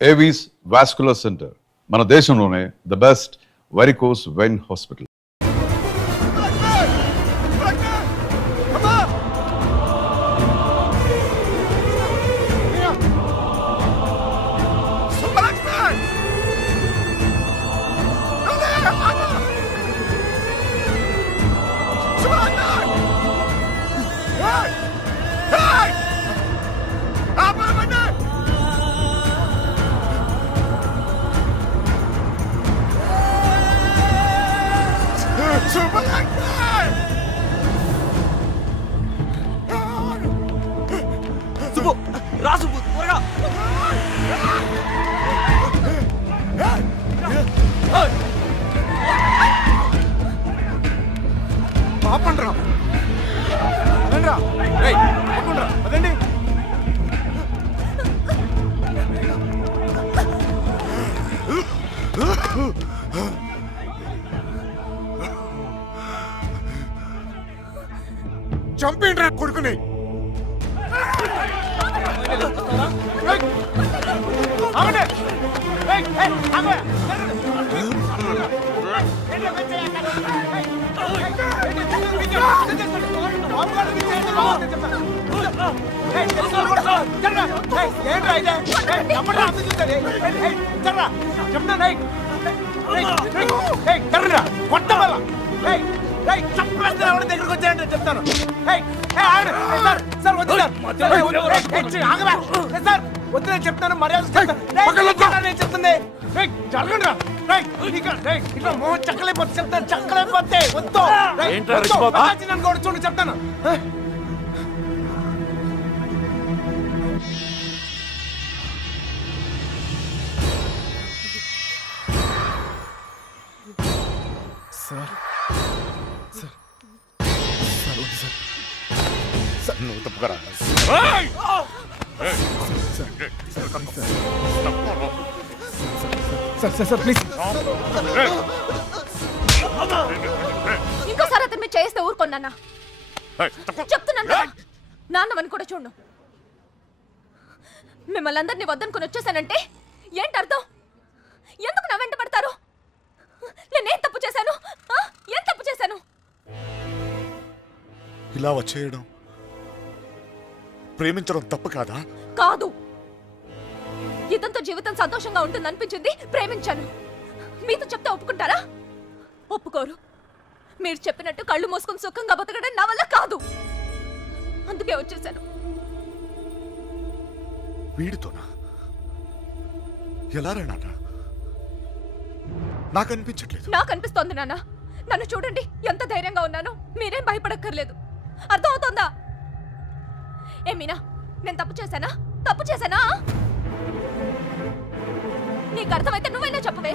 Avis vascular center మన దేశంలోనే the best varicose vein hospital. చంపేంట్రా కొడుకుని. దగ్గరకు వచ్చాయంటే చెప్తాను. వద్దు చెప్తాను, మర్యాద నేను చెప్తుంది. జరగండి ఇట్లా మోహన్ చక్కలైపోతే చెప్తాను, చక్కలైపోతే వద్దు నన్ను కూడా చూడండి చెప్తాను. సార్ నువ్వు తప్పుకరా. Sir please. ఇంకోసారి అతను మీరు చేస్తే ఊరుకోన్నా చెప్తున్నాను కదా. నాన్నవని కూడా చూడు. మిమ్మల్ని అందరినీ వద్దనుకుని వచ్చేసానంటే ఏంటి అర్థం? ఎందుకు నా వెంట పడతారు? నేనేం తప్పు చేశాను? ఏం తప్పు చేశాను? ఇలా వచ్చేయడం ప్రేమించడం తప్పు కాదా? కాదు. ఇదంతా జీవితం సంతోషంగా ఉంటుంది అనిపించింది, ప్రేమించాను. మీతో చెప్తే ఒప్పుకుంటారా? ఒప్పుకోరు. మీరు చెప్పినట్టు కళ్ళు మూసుకుని సుఖంగా బతకడం నా వల్ల కాదు. అందుకే వచ్చేసాను. వీడితోనా? ఎలా రా నాన్న? నాకు అనిపించట్లేదు. నాకు అనిపిస్తోంది నాన్న. నన్ను చూడండి, ఎంత ధైర్యంగా ఉన్నాను. మీరేం భయపడక్కర్లేదు. అర్థమవుతోందా? ఏ మీనా, నేను తప్పు చేశానా? తప్పు చేశానా? నీకు అర్థమైతే నువ్వైనా చెప్పవే.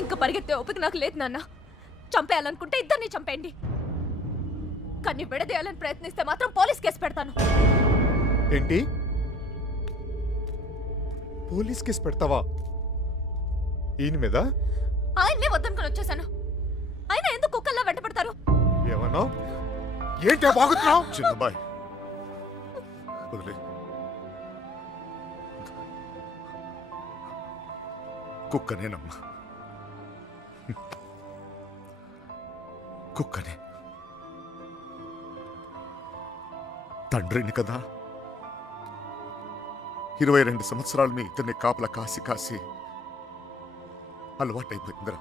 ఇంక పరిగెత్తే ఓపిక నాకు లేదు నాన్న. చంపేయాలనుకుంటే ఇద్దరిని చంపేయండి, కానీ విడదీయాలని ప్రయత్నిస్తే మాత్రం పోలీస్ కేసు పెడతాను. ఏంటి? పోలీస్ కేసు పెడతావా? ఈయన మీద? ఆయన్నే వద్దనుకుని వచ్చేసాను. ఆయన ఎందుకు కుక్కల్లా వెంట పడతారు? ఏమన్నా? ఏంటి బాగుతున్నావు? చిన్నబాయ్ వదిలే. కుక్కనేనమ్మా, కుక్కనే. తండ్రిని కదా, 22 సంవత్సరాలు మీ ఇద్దరిని కాపలా కాసి కాసి అలవాటైపోయిందిరా.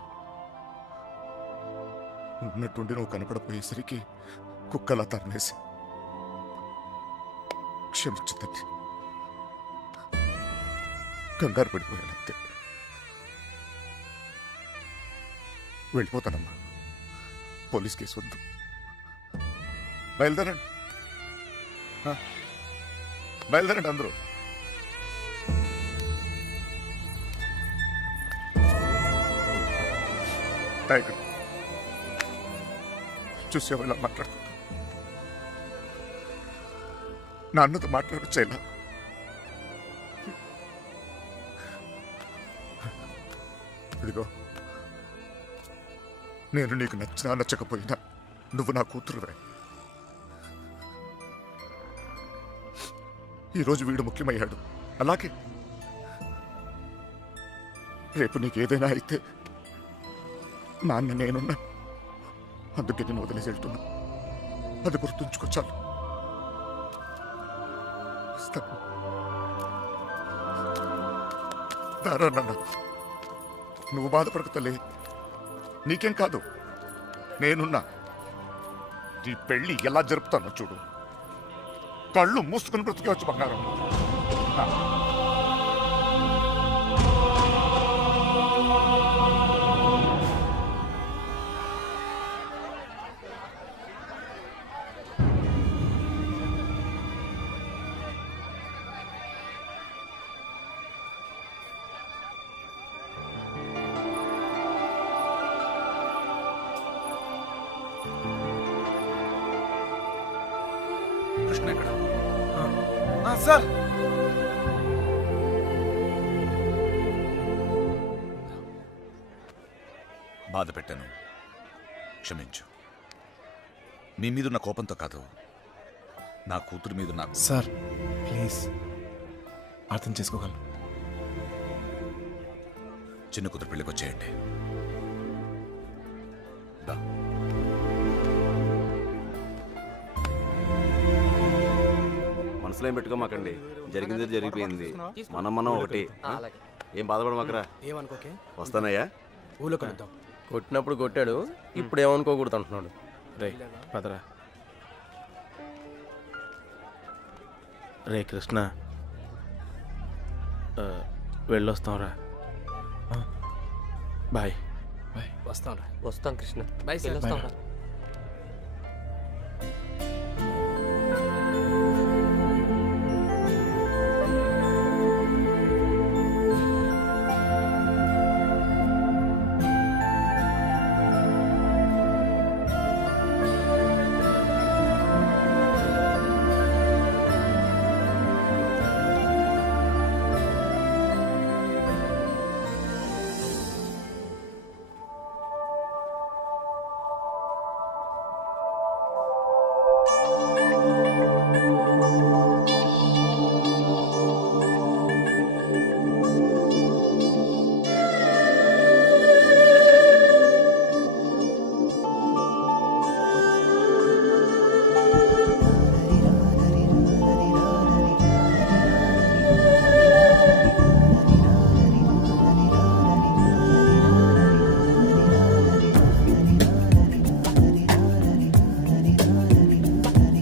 ఉన్నట్టుండి నువ్వు కనపడపోయేసరికి కుక్కలా తరిమేసి. క్షమించు తండ్రి, కంగారు పడిపోయాను అంతే. వెళ్ళిపోతానమ్మా. పోలీస్ కేసు వద్దు. బయలుదేరండి, బయలుదేరండి అందరూ. టైగర్ చూసావు ఇలా మాట్లాడుతున్నా? నాన్నతో మాట్లాడొచ్చేలా. ఇదిగో, నేను నీకు నచ్చినా నచ్చకపోయినా నువ్వు నా కూతురువే. ఈరోజు వీడు ముఖ్యమయ్యాడు, అలాగే రేపు నీకేదైనా అయితే నాన్న నేనున్నా. అందుకే నేను వదిలేసి వెళ్తున్నా. అది గుర్తుంచుకొచ్చాను. వస్తాను. దారా నాన్న, నువ్వు బాధపడకు తల్లి. నీకేం కాదు, నేనున్నా. నీ పెళ్ళి ఎలా జరుపుతానో చూడు. కళ్ళు మూసుకుని బ్రతికేవచ్చు బంగారం. కృష్ణ ఎక్కడ? సార్ బాధ పెట్టాను, క్షమించు. మీ మీదున్న కోపంతో కాదు, నా కూతురు మీద నాకు. సార్ ప్లీజ్ అర్థం చేసుకోగలను. చిన్న కూతురు పెళ్ళికి వచ్చేయండి. దా. మనసులో ఏం పెట్టుకోమాకండి, జరిగింది జరిగిపోయింది. మనం ఒకటి. ఏం బాధపడమాకరా. ఏమనుకోకే, వస్తానయ్యా. ఊళ్ళో కలుద్దాం. కొట్టినప్పుడు కొట్టాడు, ఇప్పుడు ఏమనుకోకూడదు అంటున్నాడు. రే పదరా. రే కృష్ణ, వెళ్ళొస్తాంరా. బాయ్. వస్తాం రా. వస్తాం కృష్ణ. By sir. వస్తాం రా.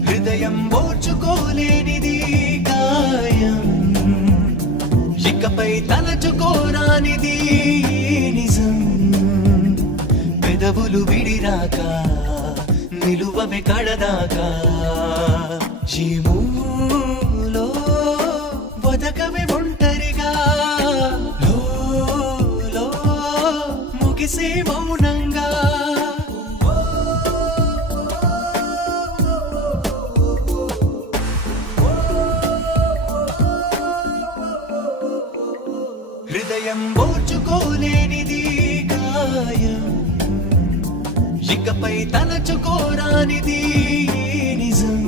హృదయం ఓర్చుకోలేనిది గాయం, ఇకపై తలచుకోరానిది నిజం. పెదవులు విడిరాక నిలువవే కడదాకా, జీవులో బతకవే ఒంటరిగా, లో ముగిసే మౌనంగా. హృదయం ఓర్చుకోలేనిది గాయం, ఇకపై తలచుకోరానిది నిజం.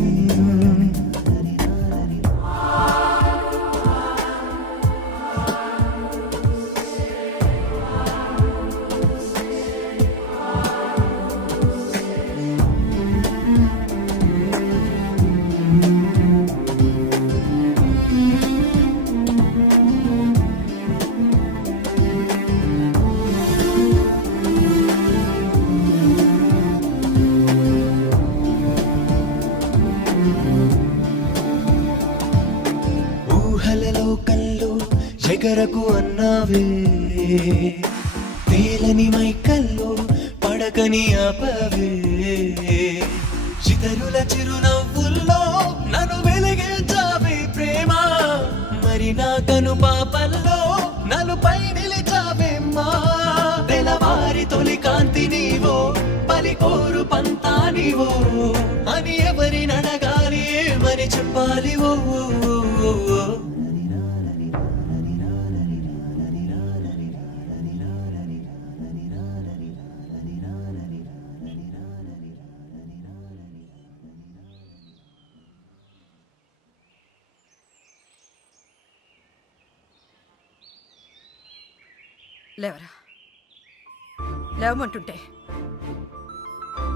ఊహలలో కళ్ళు ఎగరకు అన్నావే, తేలని మైకల్లో పడకని ఆపవే. చితరుల చిరునవ్వుల్లో నన్ను వెలిగించావే ప్రేమ, మరి నా కను పాపల్లో నలుపై నిలిచావేమ్మా. తెలవారి తొలి కాంతి నీవో, పలికోరు పంతా నీవో, అని ఎవరి నడగాలి ఏమని చెప్పాలి. ఓ లేవరా, లేవమంటుంటే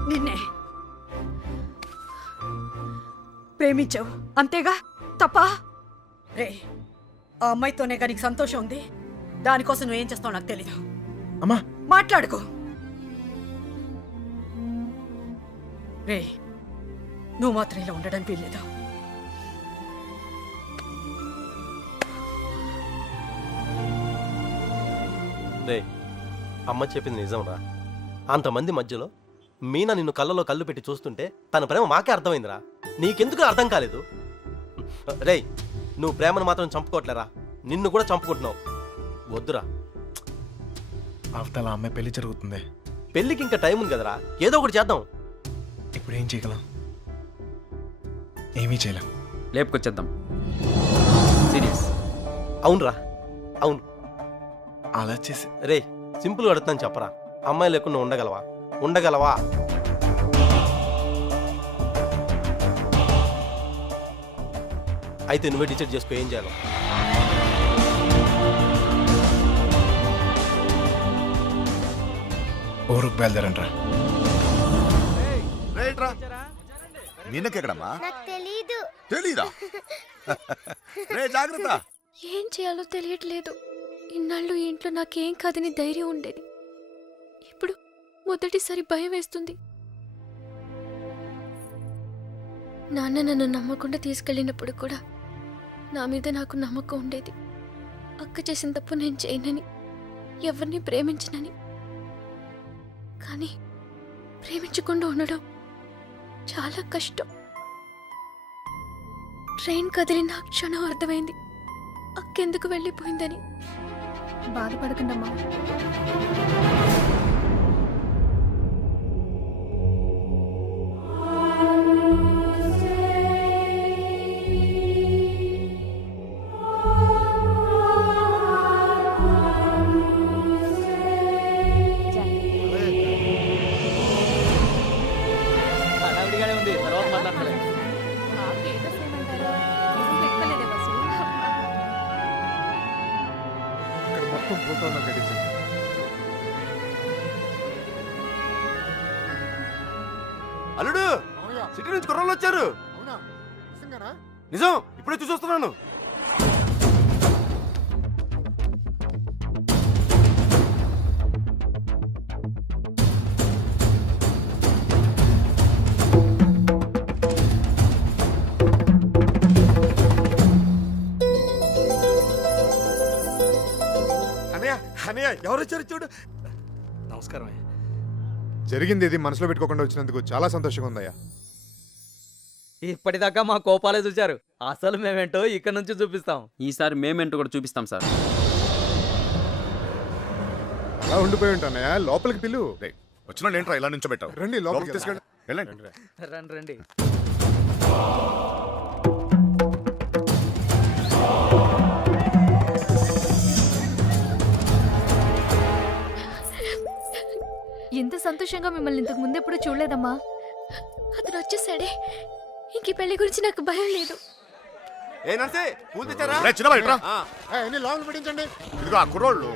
నిన్నే ప్రేమించావు అంతేగా, తప్ప? రే, ఆ అమ్మాయితోనే కానీ నీకు సంతోషం ఉంది, దానికోసం నువ్వేం చేస్తావు నాకు తెలీదు. అమ్మా మాట్లాడుకో. రే, నువ్వు మాత్రం ఇలా ఉండడానికి వీల్లేదు. రే, అమ్మ చెప్పింది నిజంరా. అంతమంది మధ్యలో మీనా నిన్ను కళ్ళలో కళ్ళు పెట్టి చూస్తుంటే తన ప్రేమ మాకే అర్థమైందిరా. నీకెందుకు అర్థం కాలేదు? రేయ్, నువ్వు ప్రేమను మాత్రం చంపుకోవట్లేరా, నిన్ను కూడా చంపుకుంటున్నావు. వద్దురా. అవతల అమ్మాయి పెళ్లి జరుగుతుంది. పెళ్ళికి ఇంకా టైం ఉంది కదరా, ఏదో ఒకటి చేద్దాం. ఇప్పుడు ఏం చేయగలం? ఏమీ చేయలేం. లేపుకొచ్చేద్దాం. సీరియస్. అవునరా, అవును. అలా చేసి రే, సింపుల్గా అడుగుతాను చెప్పరా, అమ్మాయి లేకుండా ఉండగలవా? ఉండగలవా? అయితే నువ్వే డిసైడ్ చేసుకో ఏం చేయాలో. ఊరుకు బయలుదేరంట్రా. రైట్రా. మీనకెక్కడమ్మా? తెలీదా? రే జాగ్రత్త. ఏం చేయాలో తెలియట్లేదు. ఇన్నాళ్ళు ఈ ఇంట్లో నాకేం కాదని ధైర్యం ఉండేది. ఇప్పుడు మొదటిసారి భయం వేస్తుంది. నాన్న నన్ను నమ్మకుండా తీసుకెళ్ళినప్పుడు కూడా నా మీద నాకు నమ్మకం ఉండేది. అక్క చేసిన తప్పు నేను చేయనని, ఎవరిని ప్రేమించనని. కానీ ప్రేమించకుండా ఉండడం చాలా కష్టం. ట్రైన్ కదిలిన క్షణం అర్థమైంది అక్కెందుకు వెళ్ళిపోయిందని. బాధపడకండమ్మా. హడావిడిగానే ఉంది, తర్వాత మాట్లాడలే. ఇక్కడ మొత్తం ఫోటోలో గడిచింది. అల్లుడు, సిటీ నుంచి కుర్రోళ్ళు వచ్చారు. నిజం, ఇప్పుడే చూసొస్తున్నాను. అనయ్య, అనయ్య, ఎవరు వచ్చారు చూడు. నమస్కారం. జరిగింది ఇది మనసులో పెట్టుకోకుండా వచ్చినందుకు చాలా సంతోషంగా ఉందయ్యా. ఇప్పటిదాకా మా కోపాలే చూశారు, అసలు మేమేంటో ఇక్కడ నుంచి చూపిస్తాం. ఈసారి మేమేంటో కూడా చూపిస్తాం సార్. అలా ఉండిపోయి ఉంటానయ్యా, లోపలికి పిలు. వచ్చిన వాళ్ళు ఏంట్రా ఇలా నుంచోబెట్టావు? రండి, లోపలికి తీసుకెళ్ళి వెళ్ళండి. రండి రండి. ఎంత సంతోషంగా మిమ్మల్ని ఇంతకు ముందు ఎప్పుడు చూడలేదమ్మా. అతను వచ్చేసాడే, ఇంక పెళ్లి గురించి నాకు భయం లేదు. ఏ నర్సే, పూలు తెచ్చారా? రే చిన్నబాయ్ ఇట్రా. అన్ని లోపల పెట్టించండి. ఇదిగో ఆ కుర్రోళ్ళు.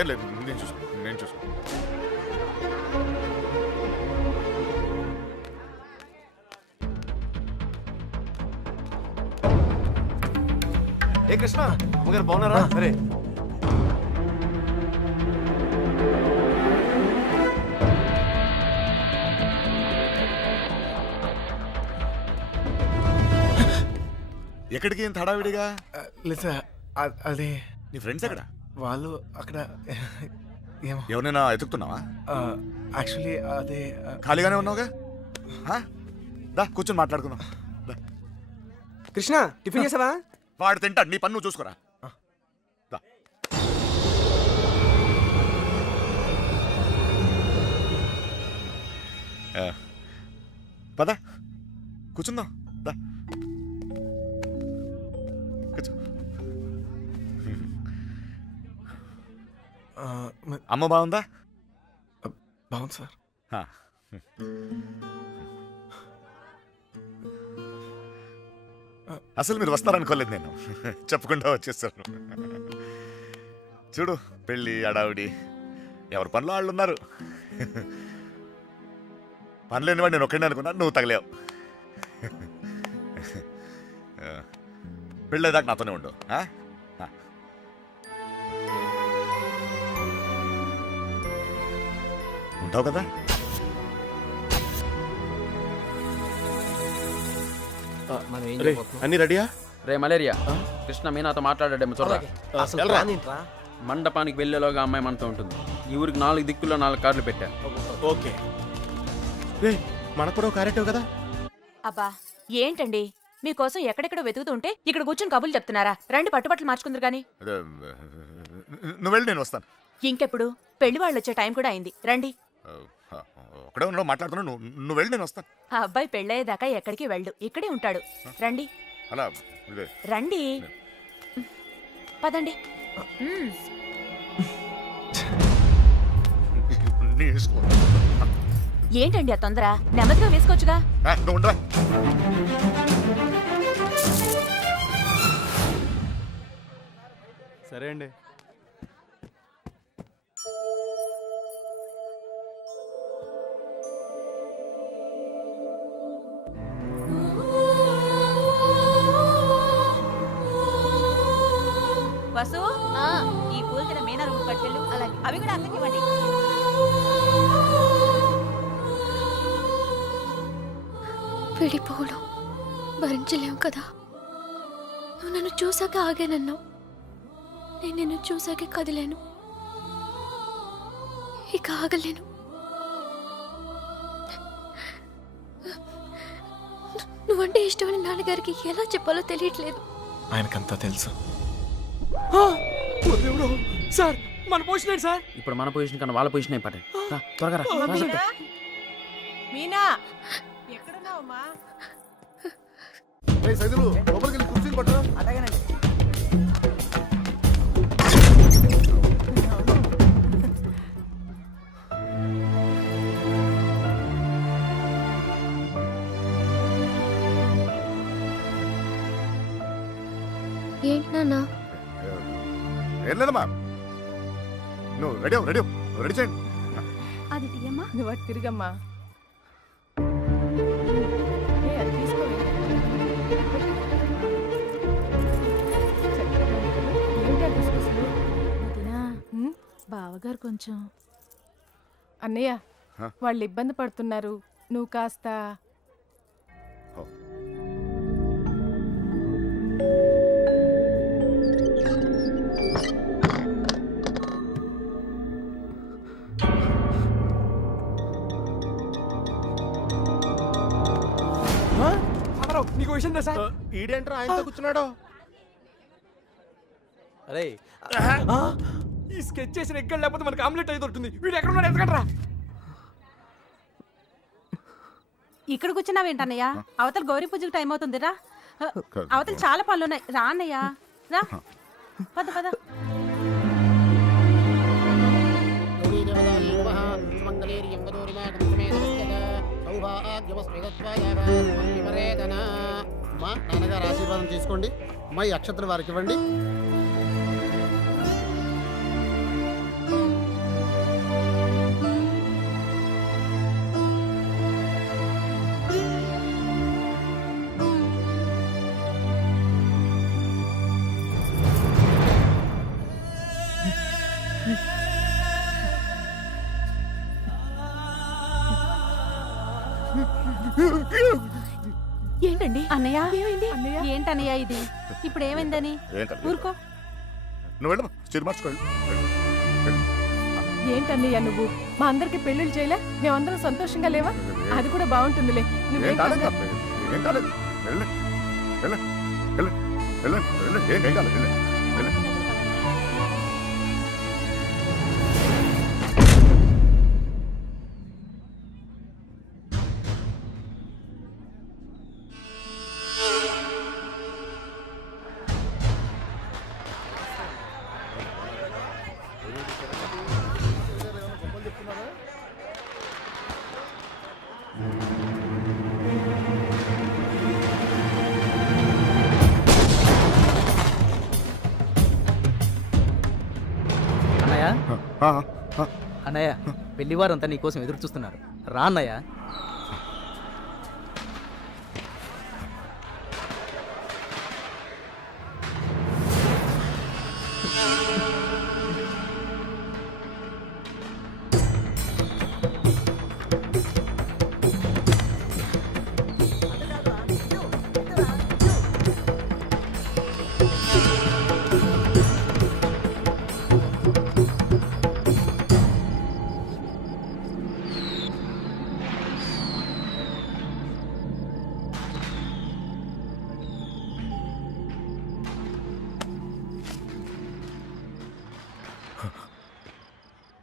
ఏం లేదు, నేను చూసుకో, నేను చూసుకో. ఏ కృష్ణ, అమ్మగారు బాగున్నారా? సరే. ఎక్కడికి ఇంత హడావిడిగా? లేదా అది నీ ఫ్రెండ్స్ ఎక్కడ? వాళ్ళు అక్కడ ఏమో. ఎవరైనా ఎతుకుతున్నావా? యాక్చువల్లీ అదే ఖాళీగానే ఉన్నావుగా? దా కూర్చొని మాట్లాడుకుందాం. దా. కృష్ణ, టిఫిన్ చేసావా? వాడు తింటాడు, నీ పన్ను చూసుకోరా. దా. పద కూర్చుందాం. దా కూర్చో. అమ్మ బాగుందా? బాగుంది సార్. అసలు మీరు వస్తారనుకోలేదు, నేను చెప్పకుండా వచ్చేసాను. చూడు పెళ్ళి అడావిడి ఎవరి పనిలో వాళ్ళు ఉన్నారు. పని లేనివాడు నేను ఒక్కడే అనుకున్నా, నువ్వు తగలేవు. పెళ్ళేదాకా నాతోనే ఉండు. ఆ? ఆ. ఉంటావు కదా? మనం ఏం రే అన్ని రెడీయా? రే మలేరియా కృష్ణ మీనాతో మాట్లాడాడేమో చూడరా. అసలు ప్లాన్ ఏంట్రా? మండపానికి వెళ్ళేలోగా అమ్మాయి మనతో ఉంటుంది. ఈ ఊరికి 4 దిక్కుల్లో 4 కార్లు పెట్టా. ఓకే రే మనకు కూడా క్యారెక్టర్ కదా. అబ్బా ఏంటండి మీకోసం ఎక్కడెక్కడ వెతుకుతుంటే ఇక్కడ కూర్చొని కబుర్లు చెప్తున్నారా? రండి పట్టుబట్టలు మార్చుకుందరు గాని. అదే, నువ్వు వెళ్ళి నేను వస్తాను. ఇంకెప్పుడు పెళ్లి వాళ్ళు వచ్చే టైం కూడా అయింది. రండి. ఒకడే ఉన్నావు మాట్లాడుతున్నా, నువ్వు వెళ్ళి నేను వస్తాను. ఆ అబ్బాయి పెళ్ళయ్యేదాకా ఎక్కడికి వెళ్ళు, ఇక్కడే ఉంటాడు. రండి అలా ఇదే రండి పదండి. నీ ఇష్టం. ఏంటండి ఆ తొందర? నెమ్మదిగా వేసుకోవచ్చుగా. నువ్వు ఉండవా? సరే అండి. వసు ఈ పూలు తిన మీనా రూమ్ కట్టెలు అలాగే అవి కూడా అక్కడికి ఇవ్వండి. విడిపోవడం భరించలేవు కదా. నువ్వు నన్ను చూసాక ఆగానన్నావు, నేను నిన్ను చూసాకే కదిలేను. ఇక ఆగలేను. నువ్వంటే ఇష్టమని నాన్నగారికి ఎలా చెప్పాలో తెలియట్లేదు. ఆయనకంతా తెలుసు. సార్ మన పొజిషన్ సార్. ఇప్పుడు మన పొజిషన్ కన్నా వాళ్ళ పొజిషన్ అయిపోతాయి. త్వరగా రా. మీనా ఎక్కడున్నావమ్మా? అడగనండి. ఏంటి నాన్న? ఏం లేదమ్మా, నువ్వు రెడీ రెడీ చేయండి. అది తీయమ్మా. నువ్వు అటు తిరిగమ్మా. బావగారు కొంచెం అన్నయ్య హ? వాళ్ళు ఇబ్బంది పడుతున్నారు, నువ్వు కాస్త. నీకు విషయం తెలుసా? ఈడేంట్రా ఆయనతో కూర్చున్నాడు? అరే ఈ స్కెచ్ చేసిన ఎక్కడ లేకపోతే మనకి ఆమ్లెట్ అయి దొరుకుతుంది. వీడు ఎక్కడ ఉన్నాడు? ఎత్తకండ్రా. ఇక్కడ కూర్చున్నావేంటన్నయ్య? అవతల గౌరీ పూజకి టైం అవుతుంది రా. అవతల చాలా పనులు ఉన్నాయి. రా అన్నయ్య రా. పద పద. నాన్నగారు ఆశీర్వాదం తీసుకోండి. అమ్మాయి అక్షతలు వారికి ఇవ్వండి. ఏంటండి అన్నయ్య? ఏమైంది? అన్నయ్య? ఏంటన్నయ్య ఇది? ఇప్పుడు ఏమైందని? ఏం కాదు. ఊరుకో. నువ్వు వెళ్ళమ్మా, చీర మార్చుకోండి. ఏంటన్నయ్య నువ్వు మా అందరికి పెళ్లిళ్ళు చేయలే? మేమందరం సంతోషంగా లేవా? అది కూడా బాగుంటుందిలే. నువ్వేం ఏం కాలేదు, కంగారు- ఏం కాలేదు. వెళ్ళండి వెళ్ళండి వెళ్ళండి వెళ్ళండి వెళ్ళండి. ఏం కాలేదు, వెళ్ళండి వెళ్ళండి. ఆ, ఆ. అన్నయ్య పెళ్లివారంతా నీకోసం ఎదురు చూస్తున్నారు, రా అన్నయ్య.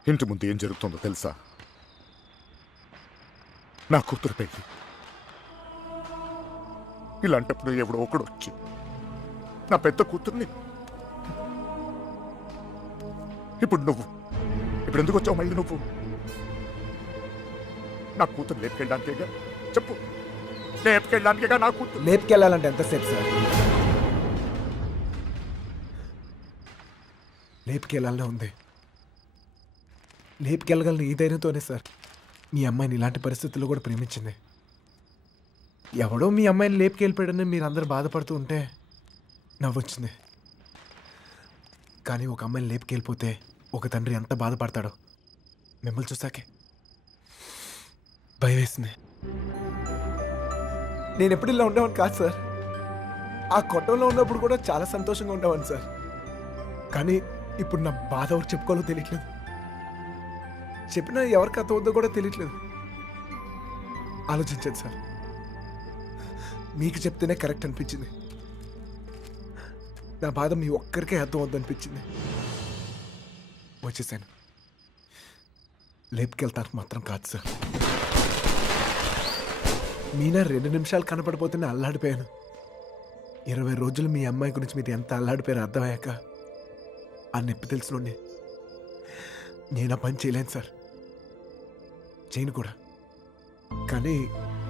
ఇంటి ముందు ఏం జరుగుతుందో తెలుసా? నా కూతురు పెళ్ళి. ఇలాంటప్పుడు ఎవడో ఒకడు వచ్చి నా పెద్ద కూతుర్ని, ఇప్పుడు ఇప్పుడు ఎందుకు వచ్చావు మళ్ళీ నువ్వు? నా కూతురు లేపుకెళ్ళడానికేగా? చెప్పు, లేపుకెళ్ళడానికేగా నా కూతురు? లేపుకెళ్ళాలంటే ఎంతసేపు సార్? లేపుకెళ్ళాలనే ఉంది. లేపుకెళ్ళగలను ఈ ధైర్యంతోనే సార్ మీ అమ్మాయిని ఇలాంటి పరిస్థితుల్లో కూడా ప్రేమించింది. ఎవడో మీ అమ్మాయిని లేపుకెళ్ళిపోయాడని మీరు అందరూ బాధపడుతూ ఉంటే నవ్వొచ్చింది. కానీ ఒక అమ్మాయిని లేపుకెళ్ళిపోతే ఒక తండ్రి ఎంత బాధపడతాడో మిమ్మల్ని చూసాకే భయం వేసింది. నేను ఎప్పుడు ఇలా ఉండేవాడిని కాదు సార్. ఆ కొట్టంలో ఉన్నప్పుడు కూడా చాలా సంతోషంగా ఉండేవాడిని సార్. కానీ ఇప్పుడు నా బాధ ఎవరు చెప్పుకోవాలో తెలియట్లేదు. చెప్పినా ఎవరికి అర్థం అవుతుందో కూడా తెలియట్లేదు. ఆలోచించండి సార్, మీకు చెప్తేనే కరెక్ట్ అనిపించింది. నా బాధ మీ ఒక్కరికే అర్థం అవుద్ది అనిపించింది. వచ్చేసాను. లేపుకెళ్తానికి మాత్రం కాదు సార్. మీనా 2 నిమిషాలు కనపడిపోతేనే అల్లాడిపోయాను. 20 రోజులు మీ అమ్మాయి గురించి మీరు ఎంత అల్లాడిపోయారో అర్థమయ్యాక ఆ నొప్పి తెలుసులోనే నేను ఆ పని చేయలేను సార్. చేయను కూడా. కానీ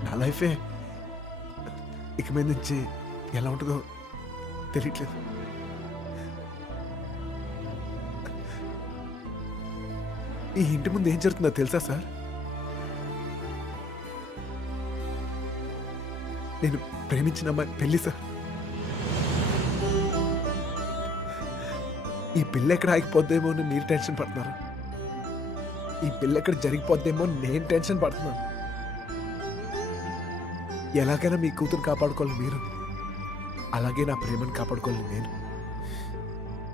నా లైఫే ఇక మీద నుంచి ఎలా ఉంటుందో తెలియట్లేదు. ఈ ఇంటి ముందు ఏం జరుగుతుందో తెలుసా సార్? నేను ప్రేమించిన అమ్మాయి పెళ్లి సార్. ఈ పిల్ల ఎక్కడ ఆగిపోద్దేమో అని మీరు టెన్షన్ పడుతున్నారు. ఈ పిల్ల ఎక్కడ జరిగిపోద్దేమో నేను టెన్షన్ పడుతున్నాను. ఎలాగైనా మీ కూతురు కాపాడుకోవాలి మీరు, అలాగే నా ప్రేమను కాపాడుకోవాలి నేను.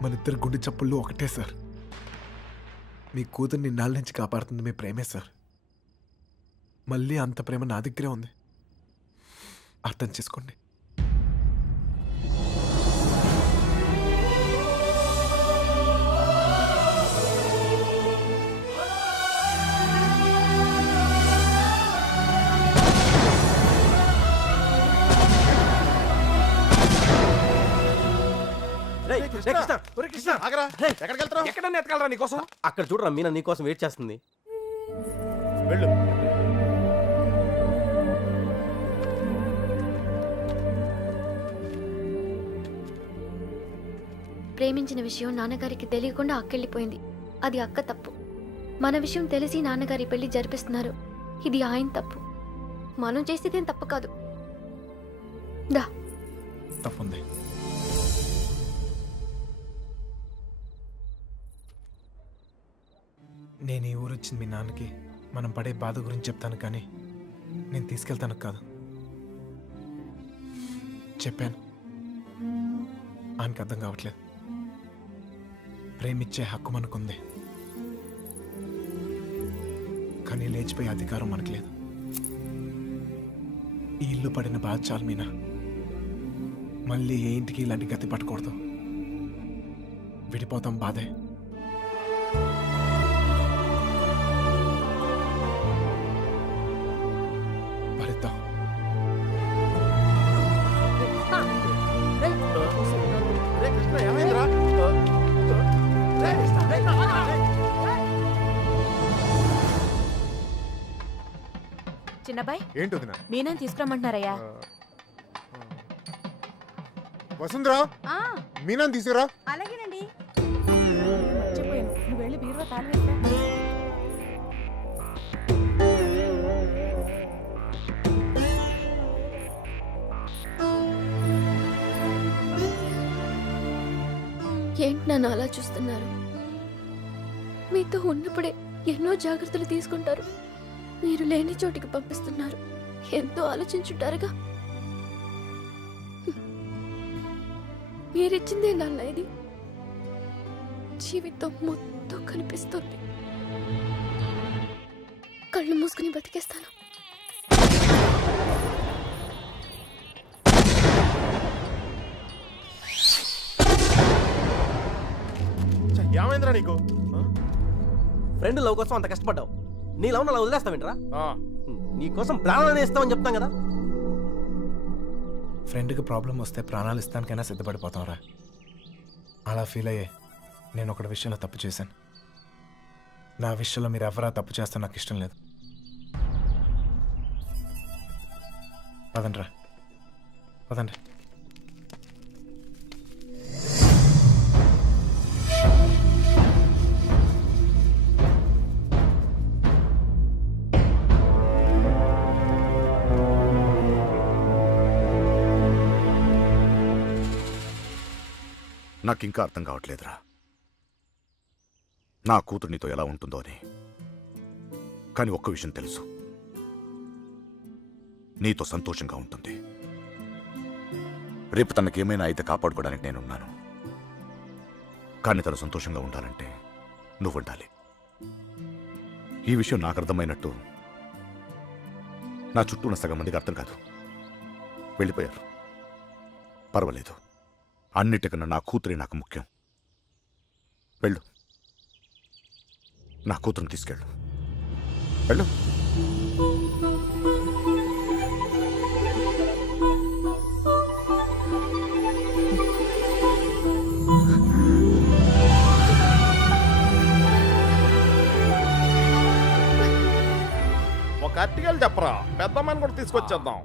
మన ఇద్దరు గుండె చప్పుళ్ళు ఒకటే సార్. మీ కూతుర్ని నాళ్ళ నుంచి కాపాడుతుంది మీ ప్రేమే సార్. మళ్ళీ అంత ప్రేమ నా దగ్గరే ఉంది, అర్థం చేసుకోండి. ఎక్కడన్నా ఎతకాలరా నీకోసం? అక్కడ చూడరా, మీనా నీకోసం వెయిట్ చేస్తుంది. వెళ్ళు. ప్రేమించిన విషయం నాన్నగారికి తెలియకుండా అక్కెళ్ళిపోయింది. అది అక్క తప్పు. మన విషయం తెలిసి నాన్నగారి పెళ్లి జరిపిస్తున్నారు. ఇది ఆయన తప్పు. మనం చేసేదేం తప్పు కాదు. దా. తప్పుంది. నేను ఈ ఊరు వచ్చింది మీ నాన్నకి మనం పడే బాధ గురించి చెప్తాను, కానీ నేను తీసుకెళ్తాను కాదు. చెప్పాను, ఆయనకి అర్థం కావట్లేదు. ప్రేమిచ్చే హక్కు మనకుంది, కానీ లేచిపోయే అధికారం మనకు లేదు. ఈ ఇల్లు పడిన బాధ చాలు మీనా. మళ్ళీ ఏ ఇంటికి ఇలాంటి గతి పట్టకూడదు. విడిపోతాం, బాధే. భరిద్దాం. చిన్నబాయ్, ఏంటి వదినా? మీనని తీసుకురమ్మంటున్నారయ్యా. వసుంధరా, మీనాన్ని తీసుకురా. అలాగేనండి. మర్చిపోయాను, నువ్వు వెళ్ళి బీరువా తాళం వేస్తా. నన్ను అలా చూస్తున్నారు. మీతో ఉన్నప్పుడే ఎన్నో జాగ్రత్తలు తీసుకుంటారు. మీరు లేని చోటికి పంపిస్తున్నారు. ఎంతో ఆలోచించుంటారుగా. మీరిచ్చిందే నాన్న ఇది. జీవితం మొత్తం కనిపిస్తుంది. కళ్ళు మూసుకుని బతికేస్తాను. ఏమైందిరా నీకు ఫ్రెండ్ లవ్ కోసం అంత కష్టపడ్డావు. నీ లవ్ అలా వదిలేస్తావేంట్రా? నీ కోసం ప్రాణాలని ఇస్తామని చెప్తాం కదా. ఫ్రెండ్కి ప్రాబ్లం వస్తే ప్రాణాలు ఇస్తానికైనా సిద్ధపడిపోతాంరా. అలా ఫీల్ అయ్యే నేను ఒకటి విషయంలో తప్పు చేశాను. నా విషయంలో మీరు ఎవరా తప్పు చేస్తే నాకు ఇష్టం లేదు. పదండ్రా, పదండి. నాకింకా అర్థం కావట్లేదురా, నా కూతురు నీతో ఎలా ఉంటుందో అని. కానీ ఒక్క విషయం తెలుసు, నీతో సంతోషంగా ఉంటుంది. రేపు తనకేమైనా అయితే కాపాడుకోవడానికి నేనున్నాను. కానీ తను సంతోషంగా ఉండాలంటే నువ్వు ఉండాలి. ఈ విషయం నాకు అర్థమైనట్టు నా చుట్టూ ఉన్న సగం మందికి అర్థం కాదు. వెళ్ళిపోయారు. పర్వాలేదు, అన్నిటికన్నా నా కూతురే నాకు ముఖ్యం. వెళ్ళు, నా కూతురుని తీసుకెళ్ళు. వెళ్ళు. ఒక అట్టికలు చెప్పరా, పెద్దమ్మని కూడా తీసుకొచ్చేద్దాం.